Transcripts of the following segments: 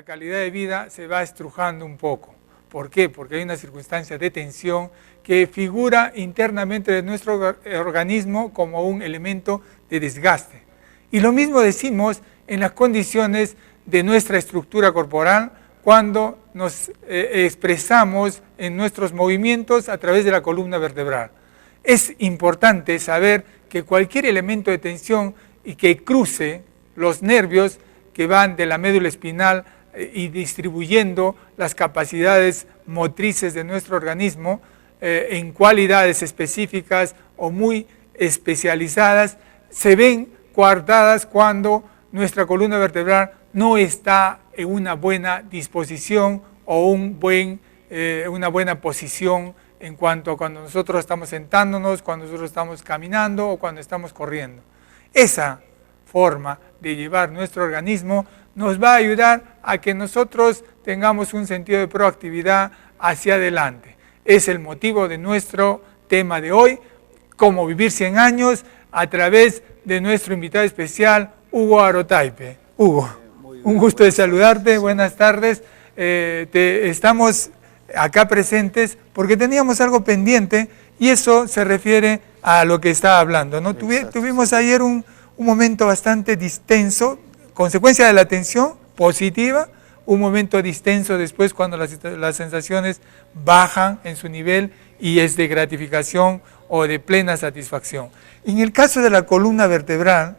la calidad de vida se va estrujando un poco. ¿Por qué? Porque hay una circunstancia de tensión que figura internamente de nuestro organismo como un elemento de desgaste. Y lo mismo decimos en las condiciones de nuestra estructura corporal cuando nos expresamos en nuestros movimientos a través de la columna vertebral. Es importante saber que cualquier elemento de tensión y que cruce los nervios que van de la médula espinal y distribuyendo las capacidades motrices de nuestro organismo en cualidades específicas o muy especializadas, se ven coartadas cuando nuestra columna vertebral no está en una buena disposición o una buena posición en cuanto a cuando nosotros estamos sentándonos, cuando nosotros estamos caminando o cuando estamos corriendo. Esa forma de llevar nuestro organismo nos va a ayudar a que nosotros tengamos un sentido de proactividad hacia adelante. Es el motivo de nuestro tema de hoy, cómo vivir 100 años, a través de nuestro invitado especial, Hugo Arotaipe. Hugo, un gusto de saludarte, buenas tardes. Estamos acá presentes porque teníamos algo pendiente y eso se refiere a lo que estaba hablando, ¿no? Tuvimos ayer un momento bastante distenso, consecuencia de la tensión positiva, un momento distenso después cuando las sensaciones bajan en su nivel y es de gratificación o de plena satisfacción. En el caso de la columna vertebral,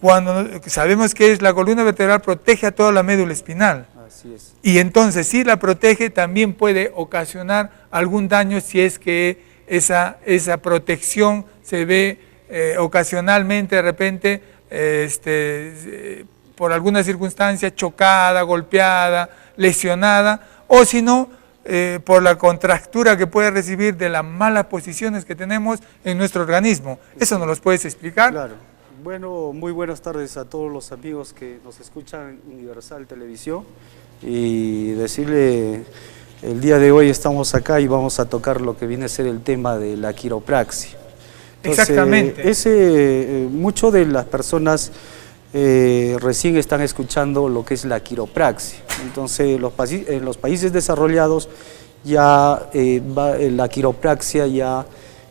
cuando sabemos que la columna vertebral protege a toda la médula espinal. Así es. Y entonces, si la protege, también puede ocasionar algún daño si es que esa protección se ve ocasionalmente, de repente, por alguna circunstancia, chocada, golpeada, lesionada, o si no, por la contractura que puede recibir de las malas posiciones que tenemos en nuestro organismo. ¿Eso nos lo puedes explicar? Claro. Bueno, muy buenas tardes a todos los amigos que nos escuchan en Universal Televisión y decirle, el día de hoy estamos acá y vamos a tocar lo que viene a ser el tema de la quiropraxia. Entonces, exactamente. Muchas de las personas recién están escuchando lo que es la quiropraxia. Entonces, en los países desarrollados ya la quiropraxia ya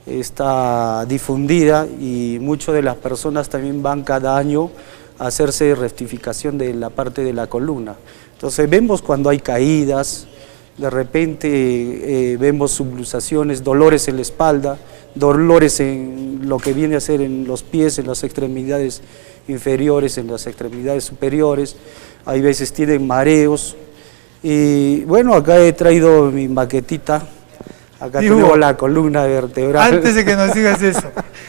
está difundida y muchas de las personas también van cada año a hacerse rectificación de la parte de la columna. Entonces vemos cuando hay caídas, de repente vemos subluxaciones, dolores en la espalda, dolores en lo que viene a ser en los pies, en las extremidades inferiores, en las extremidades superiores, hay veces tienen mareos. Y bueno, acá he traído mi maquetita. Acá tenemos la columna vertebral. Antes de que nos digas eso,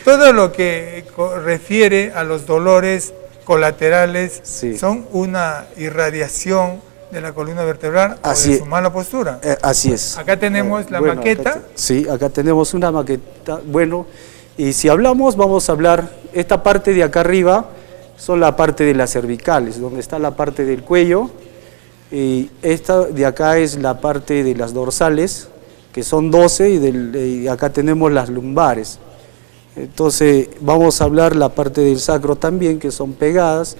todo lo que refiere a los dolores colaterales son una irradiación de la columna vertebral o de su mala postura. Así es. Acá tenemos la maqueta. Acá tenemos una maqueta. Bueno, y si hablamos, vamos a hablar, esta parte de acá arriba son la parte de las cervicales, donde está la parte del cuello, y esta de acá es la parte de las dorsales, que son 12, y acá tenemos las lumbares. Entonces vamos a hablar la parte del sacro también, que son pegadas,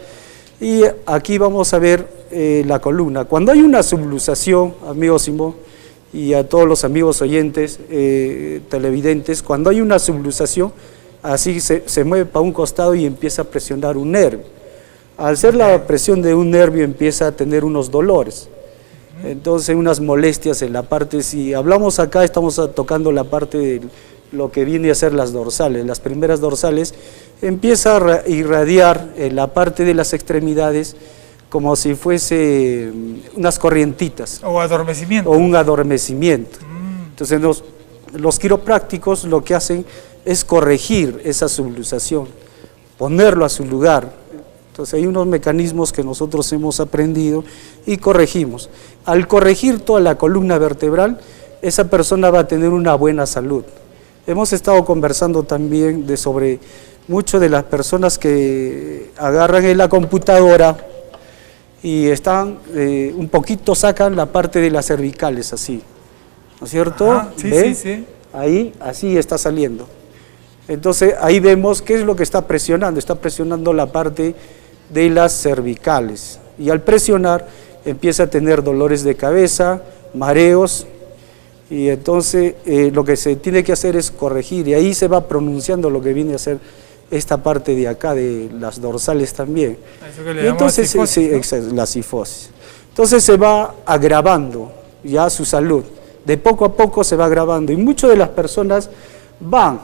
y aquí vamos a ver la columna. Cuando hay una subluxación, amigos y a todos los amigos oyentes, televidentes, cuando hay una subluxación, así se mueve para un costado y empieza a presionar un nervio. Al ser la presión de un nervio empieza a tener unos dolores. Entonces unas molestias en la parte, si hablamos acá estamos tocando la parte de lo que viene a ser las dorsales, las primeras dorsales, empieza a irradiar en la parte de las extremidades como si fuese unas corrientitas. O adormecimiento. O un adormecimiento. Entonces los quiroprácticos lo que hacen es corregir esa subluxación, ponerlo a su lugar. Entonces hay unos mecanismos que nosotros hemos aprendido y corregimos. Al corregir toda la columna vertebral, esa persona va a tener una buena salud. Hemos estado conversando también sobre muchas de las personas que agarran en la computadora y están un poquito, sacan la parte de las cervicales así, ¿no es cierto? Sí. Ahí, así está saliendo. Entonces ahí vemos qué es lo que está presionando la parte de las cervicales, y al presionar empieza a tener dolores de cabeza, mareos, y entonces lo que se tiene que hacer es corregir, y ahí se va pronunciando lo que viene a ser esta parte de acá, de las dorsales también. Eso que le Y entonces, cifosis, sí, ¿no? exacto, la cifosis. Entonces se va agravando ya su salud, de poco a poco se va agravando, y muchas de las personas van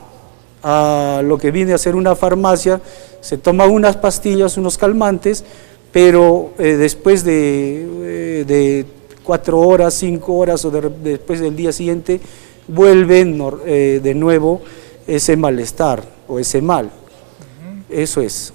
a lo que viene a ser una farmacia, se toman unas pastillas, unos calmantes, pero después de 4 horas, 5 horas o después del día siguiente, vuelven de nuevo ese malestar o ese mal. Eso es.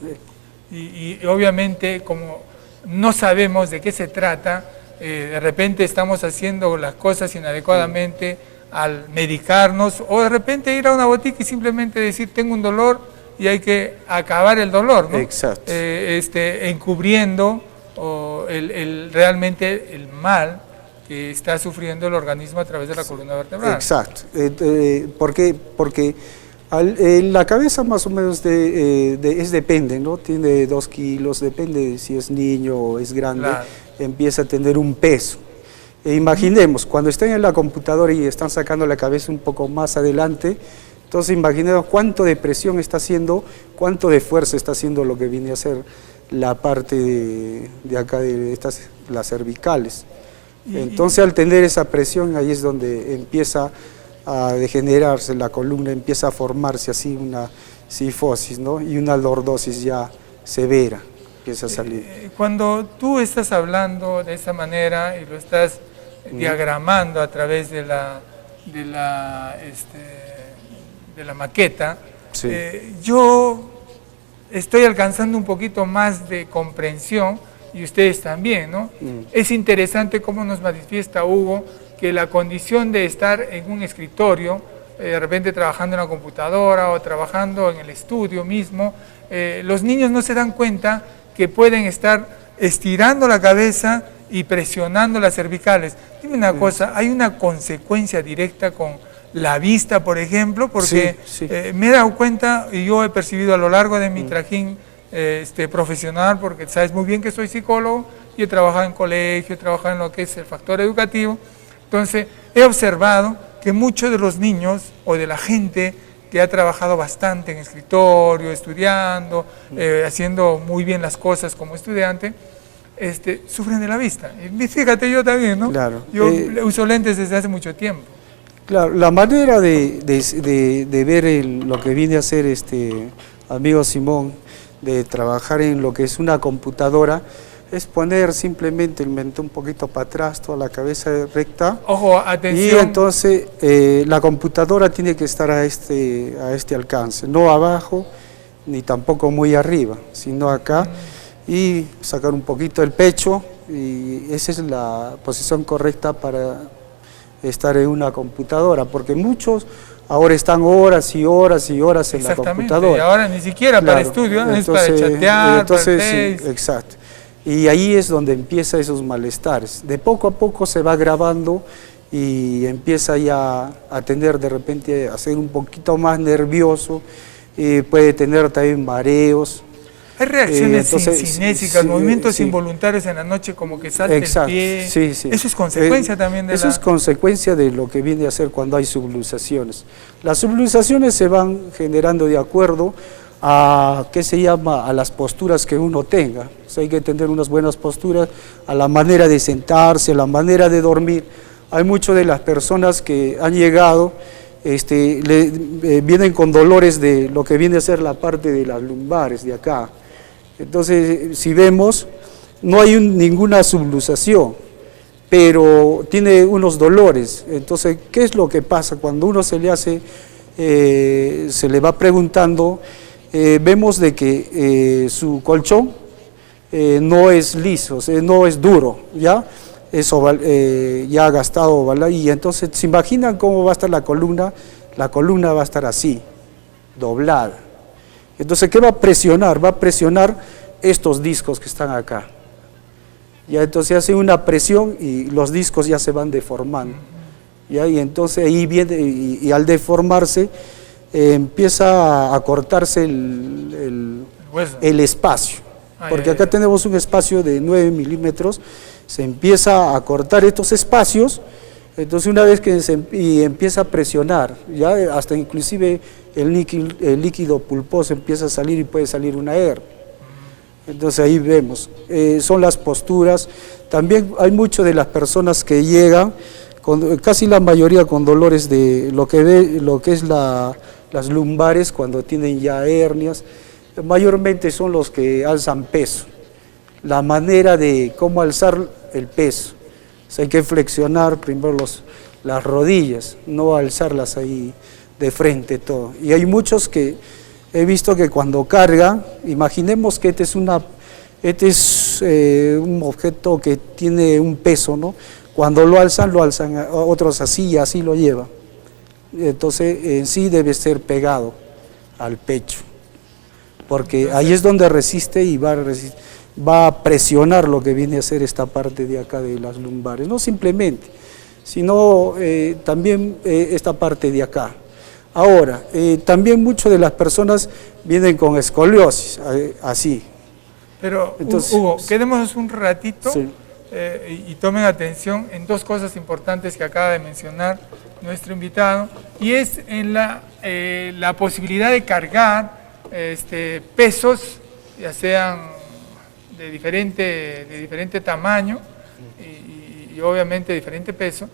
Y obviamente, como no sabemos de qué se trata, de repente estamos haciendo las cosas inadecuadamente al medicarnos, o de repente ir a una botica y simplemente decir tengo un dolor y hay que acabar el dolor, ¿no? Exacto. Encubriendo realmente el mal que está sufriendo el organismo a través de la columna vertebral. Exacto. ¿Por qué? Porque la cabeza más o menos depende, ¿no? Tiene 2 kilos, depende de si es niño o es grande, Claro. empieza a tener un peso. Imaginemos, cuando estén en la computadora y están sacando la cabeza un poco más adelante, entonces imaginemos cuánto de presión está haciendo, cuánto de fuerza está haciendo lo que viene a ser la parte de acá, las cervicales. Entonces al tener esa presión, ahí es donde empieza a degenerarse la columna, empieza a formarse así una cifosis, ¿no? Y una lordosis ya severa empieza a salir. Cuando tú estás hablando de esa manera y lo estás diagramando a través de la maqueta, Sí. yo estoy alcanzando un poquito más de comprensión, y ustedes también, ¿no? Es interesante cómo nos manifiesta Hugo que la condición de estar en un escritorio, de repente trabajando en la computadora o trabajando en el estudio mismo, los niños no se dan cuenta que pueden estar estirando la cabeza y presionando las cervicales. Dime una cosa, ¿hay una consecuencia directa con la vista, por ejemplo? Porque Sí. me he dado cuenta y yo he percibido a lo largo de mi trajín profesional, porque sabes muy bien que soy psicólogo y he trabajado en colegio, he trabajado en lo que es el factor educativo. Entonces, he observado que muchos de los niños o de la gente que ha trabajado bastante en escritorio, estudiando, haciendo muy bien las cosas como estudiante, sufren de la vista. Y fíjate, yo también, ¿no? Claro. Yo uso lentes desde hace mucho tiempo. Claro, la manera de ver lo que viene a ser amigo Simón, de trabajar en lo que es una computadora, es poner simplemente el mentón un poquito para atrás, toda la cabeza recta. Ojo, atención. Y entonces la computadora tiene que estar a este alcance, no abajo ni tampoco muy arriba, sino acá, y sacar un poquito el pecho, y esa es la posición correcta para estar en una computadora, porque muchos ahora están horas y horas y horas en la computadora. Y ahora ni siquiera para estudio, es para chatear, para el Face. Sí, exacto. Y ahí es donde empieza esos malestares. De poco a poco se va agravando y empieza ya a tener de repente a ser un poquito más nervioso, puede tener también mareos. Hay reacciones entonces, cinésicas, movimientos involuntarios en la noche, como que salta el pie. Sí. Eso es consecuencia también de eso es consecuencia de lo que viene a ser cuando hay subluxaciones. Las subluxaciones se van generando de acuerdo a, ¿qué se llama?, a las posturas que uno tenga. O sea, hay que tener unas buenas posturas, a la manera de sentarse, a la manera de dormir. Hay muchas de las personas que han llegado, vienen con dolores de lo que viene a ser la parte de las lumbares de acá. Entonces, si vemos, no hay ninguna subluxación, pero tiene unos dolores. Entonces, ¿qué es lo que pasa? Cuando uno se le va preguntando, vemos de que su colchón no es liso, no es duro, ¿ya? Eso ya ha gastado, ¿vale? Y entonces, ¿se imaginan cómo va a estar la columna? La columna va a estar así, doblada. Entonces, ¿qué va a presionar? Va a presionar estos discos que están acá. Ya, entonces hace una presión y los discos ya se van deformando. ¿Ya? Y entonces ahí viene, y al deformarse, empieza a cortarse el espacio. porque acá tenemos un espacio de 9 milímetros, se empieza a cortar estos espacios, entonces una vez que y empieza a presionar, ya hasta inclusive el líquido pulposo empieza a salir y puede salir una hernia. Entonces ahí vemos, son las posturas. También hay muchas de las personas que llegan, casi la mayoría con dolores de lo que es las lumbares cuando tienen ya hernias, mayormente son los que alzan peso. La manera de cómo alzar el peso, o sea, hay que flexionar primero las rodillas, no alzarlas ahí de frente todo. Y hay muchos que he visto que cuando cargan, imaginemos que este es un objeto que tiene un peso, ¿no? Cuando lo alzan otros así y así lo llevan. Entonces en sí debe ser pegado al pecho, porque ahí es donde resiste y va a presionar lo que viene a ser esta parte de acá de las lumbares, no simplemente, sino también esta parte de acá. Ahora, también muchas de las personas vienen con escoliosis, así. Pero, entonces, Hugo, quedémonos un ratito y tomen atención en dos cosas importantes que acaba de mencionar nuestro invitado, y es en la posibilidad de cargar pesos, ya sean de diferente tamaño y obviamente diferente peso,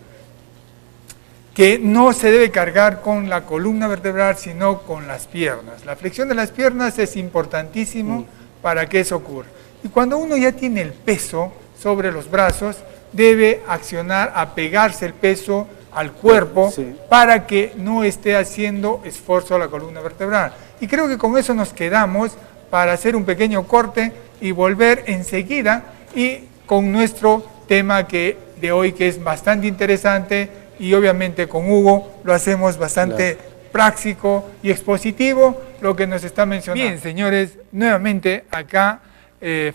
que no se debe cargar con la columna vertebral, sino con las piernas. La flexión de las piernas es importantísimo para que eso ocurra. Y cuando uno ya tiene el peso sobre los brazos, debe accionar a pegarse el peso al cuerpo para que no esté haciendo esfuerzo a la columna vertebral. Y creo que con eso nos quedamos para hacer un pequeño corte y volver enseguida y con nuestro tema de hoy, que es bastante interesante, y obviamente con Hugo lo hacemos bastante práctico y expositivo, lo que nos está mencionando. Bien, señores, nuevamente acá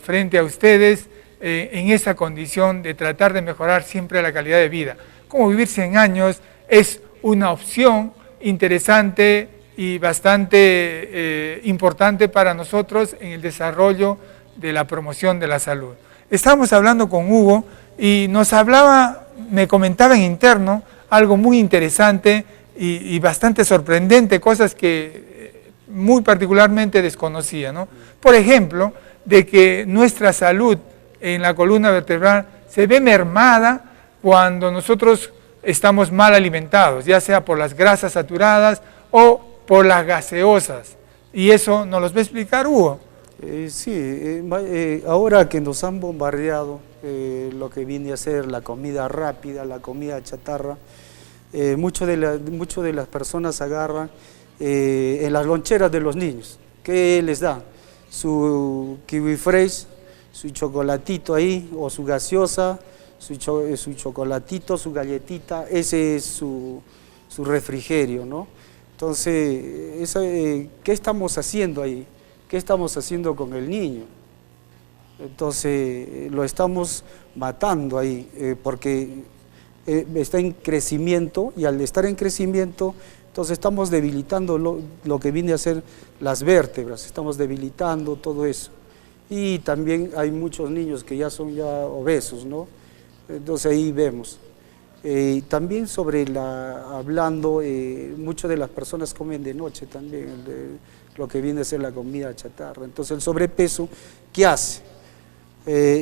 frente a ustedes, en esa condición de tratar de mejorar siempre la calidad de vida. Cómo vivir 100 años es una opción interesante y bastante importante para nosotros en el desarrollo de la promoción de la salud. Estábamos hablando con Hugo y me comentaba en interno algo muy interesante y bastante sorprendente, cosas que muy particularmente desconocía, ¿no? Por ejemplo, de que nuestra salud en la columna vertebral se ve mermada cuando nosotros estamos mal alimentados, ya sea por las grasas saturadas o por las gaseosas. Y eso nos los va a explicar Hugo. Ahora que nos han bombardeado lo que viene a ser la comida rápida, la comida chatarra, muchas de las personas agarran en las loncheras de los niños. ¿Qué les dan? Su kiwi fresh, su chocolatito ahí, o su gaseosa, su chocolatito, su galletita, ese es su refrigerio, ¿no? Entonces, ¿qué estamos haciendo ahí? ¿Qué estamos haciendo con el niño? Entonces, lo estamos matando ahí, porque está en crecimiento, y al estar en crecimiento, entonces estamos debilitando lo que viene a ser las vértebras, estamos debilitando todo eso. Y también hay muchos niños que ya son obesos, ¿no? Entonces ahí vemos. También hablando, muchas de las personas comen de noche también, lo que viene a ser la comida chatarra. Entonces el sobrepeso, ¿qué hace?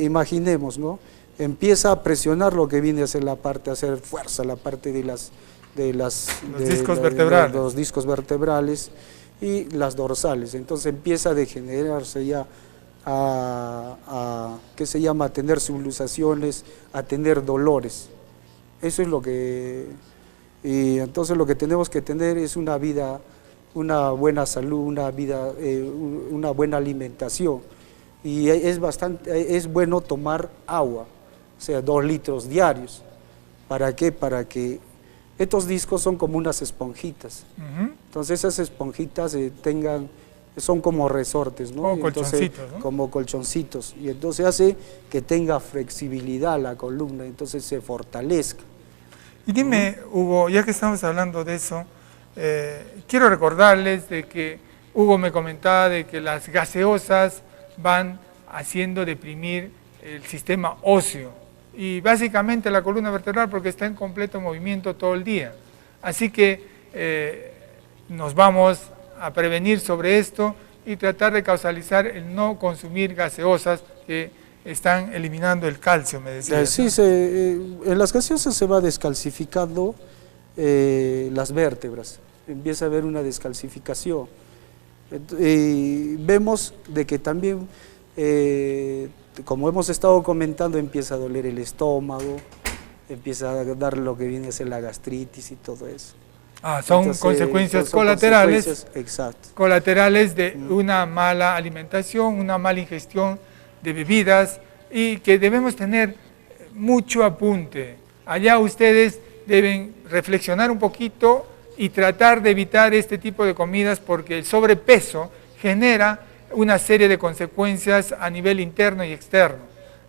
Imaginemos, ¿no? Empieza a presionar lo que viene a ser hacer fuerza, la parte de los discos vertebrales y las dorsales. Entonces empieza a degenerarse ya ¿qué se llama? A tener subluxaciones, a tener dolores. Eso es lo que... Y entonces lo que tenemos que tener es una buena salud, una buena alimentación. Y es bueno tomar agua, o sea, 2 litros diarios. ¿Para qué? Para que estos discos son como unas esponjitas. Entonces esas esponjitas son como resortes, ¿no? Como colchoncitos, ¿no? Como colchoncitos. Y entonces hace que tenga flexibilidad la columna, entonces se fortalezca. Y dime, Hugo, ya que estamos hablando de eso, quiero recordarles de que Hugo me comentaba de que las gaseosas van haciendo deprimir el sistema óseo y básicamente la columna vertebral porque está en completo movimiento todo el día. Así que nos vamos a prevenir sobre esto y tratar de causalizar el no consumir gaseosas que están eliminando el calcio, me decía. Sí, en las gaseosas se va descalcificando las vértebras, empieza a haber una descalcificación. Vemos de que también, como hemos estado comentando, empieza a doler el estómago, empieza a dar lo que viene a ser la gastritis y todo eso. Son entonces, consecuencias colaterales, consecuencias, colaterales de una mala alimentación, una mala ingestión de bebidas y que debemos tener mucho apunte. Allá ustedes deben reflexionar un poquito y tratar de evitar este tipo de comidas porque el sobrepeso genera una serie de consecuencias a nivel interno y externo,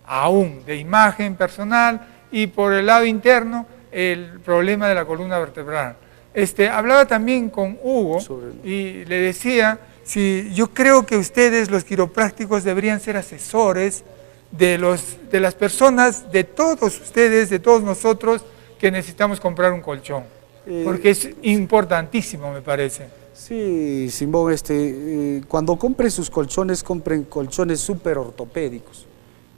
aún de imagen personal y por el lado interno el problema de la columna vertebral. Hablaba también con Hugo y le decía, si yo creo que ustedes, los quiroprácticos, deberían ser asesores de las personas, de todos ustedes, de todos nosotros, que necesitamos comprar un colchón, porque es importantísimo, me parece. Sí, Simón, cuando compren sus colchones, compren colchones súper ortopédicos,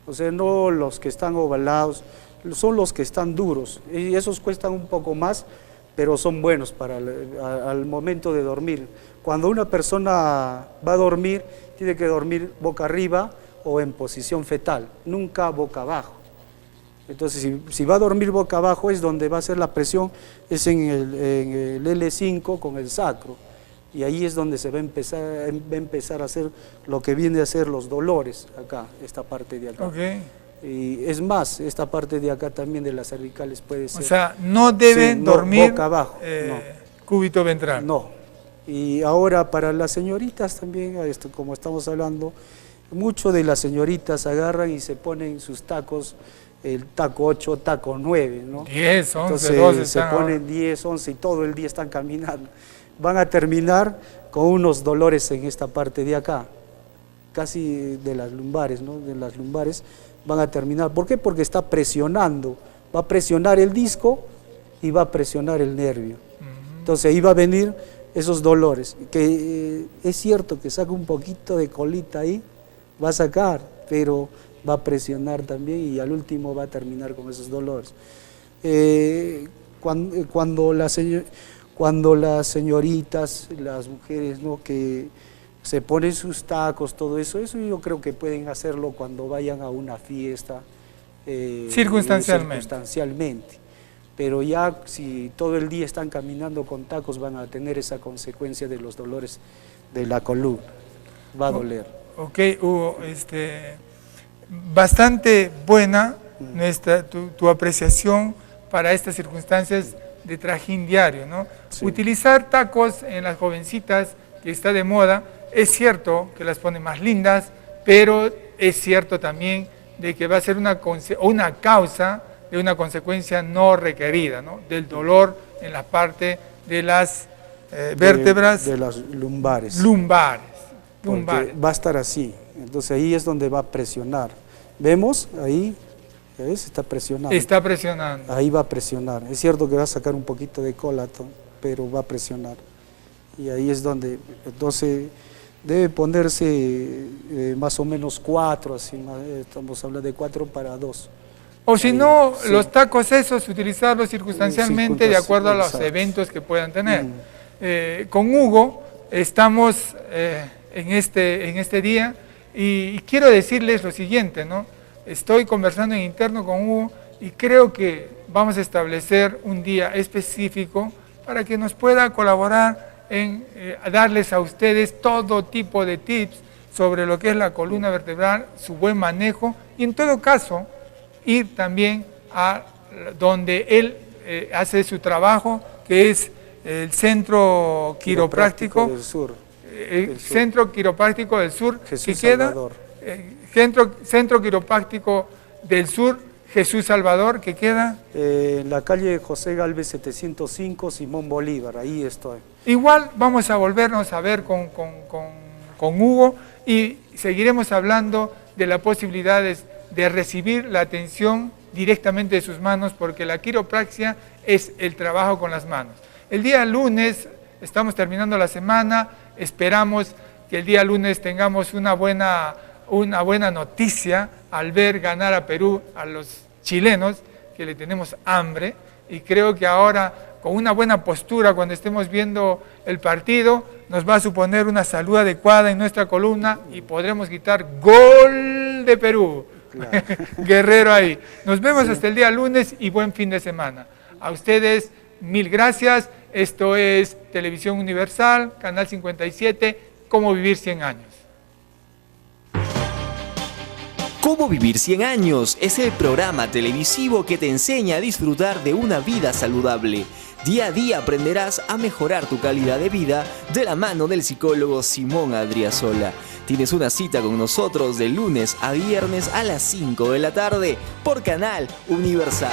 o sea, no los que están ovalados, son los que están duros, y esos cuestan un poco más, pero son buenos para al momento de dormir. Cuando una persona va a dormir, tiene que dormir boca arriba o en posición fetal, nunca boca abajo. Entonces, si va a dormir boca abajo, es donde va a ser la presión, es en el L5 con el sacro, y ahí es donde se va a empezar a hacer lo que viene a ser los dolores, acá, esta parte de acá. Okay. Y es más, esta parte de acá también de las cervicales puede ser. O sea, no deben dormir boca abajo, cúbito ventral. No. Y ahora para las señoritas también, como estamos hablando, mucho de las señoritas agarran y se ponen sus tacos, el taco 8, taco 9, ¿no? 10, 11, entonces, 12. Se ponen 10, 11 y todo el día están caminando. Van a terminar con unos dolores en esta parte de acá, casi de las lumbares, ¿no? De las lumbares van a terminar. ¿Por qué? Porque está presionando, va a presionar el disco y va a presionar el nervio. Entonces ahí va a venir esos dolores, que es cierto que saca un poquito de colita ahí, va a sacar, pero va a presionar también y al último va a terminar con esos dolores. Cuando las señoritas, las mujeres, ¿no?, que se ponen sus tacos, todo eso yo creo que pueden hacerlo cuando vayan a una fiesta. Circunstancialmente. Pero ya si todo el día están caminando con tacos van a tener esa consecuencia de los dolores de la columna, va a doler. Ok, Hugo, bastante buena tu apreciación para estas circunstancias de trajín diario, ¿no? Sí. Utilizar tacos en las jovencitas, que está de moda, es cierto que las pone más lindas, pero es cierto también de que va a ser una causa de una consecuencia no requerida, ¿no? Del dolor en la parte de las vértebras. De las lumbares. Lumbares. Va a estar así, entonces ahí es donde va a presionar. ¿Vemos? Ahí, ¿ves? Está presionando. Está presionando. Ahí va a presionar. Es cierto que va a sacar un poquito de cólato, pero va a presionar. Y ahí es donde, entonces, debe ponerse más o menos 4, así, estamos hablando de 4 para 2. O si no, sí, los tacos esos, utilizarlos circunstancialmente de acuerdo a los eventos que puedan tener. Con Hugo estamos en este día y quiero decirles lo siguiente, ¿no? Estoy conversando en interno con Hugo y creo que vamos a establecer un día específico para que nos pueda colaborar en darles a ustedes todo tipo de tips sobre lo que es la columna vertebral, su buen manejo y en todo caso ir también a donde él hace su trabajo, que es el Centro Quiropráctico del Sur. Centro Quiropráctico del Sur, Jesús que queda Salvador. Centro Quiropráctico del Sur, Jesús Salvador, que queda en la calle José Gálvez 705, Simón Bolívar, ahí estoy. Igual vamos a volvernos a ver con Hugo y seguiremos hablando de la posibilidad de recibir la atención directamente de sus manos, porque la quiropraxia es el trabajo con las manos. El día lunes, estamos terminando la semana, esperamos que el día lunes tengamos una buena noticia al ver ganar a Perú, a los chilenos, que le tenemos hambre, y creo que ahora, con una buena postura, cuando estemos viendo el partido, nos va a suponer una salud adecuada en nuestra columna y podremos gritar ¡Gol de Perú! Claro. Guerrero ahí. Nos vemos hasta el día lunes y buen fin de semana. A ustedes, mil gracias. Esto es Televisión Universal, Canal 57, Cómo vivir 100 años. Cómo vivir 100 años es el programa televisivo que te enseña a disfrutar de una vida saludable. Día a día aprenderás a mejorar tu calidad de vida de la mano del psicólogo Simón Adriasola. Tienes una cita con nosotros de lunes a viernes a las 5 de la tarde por Canal Universal.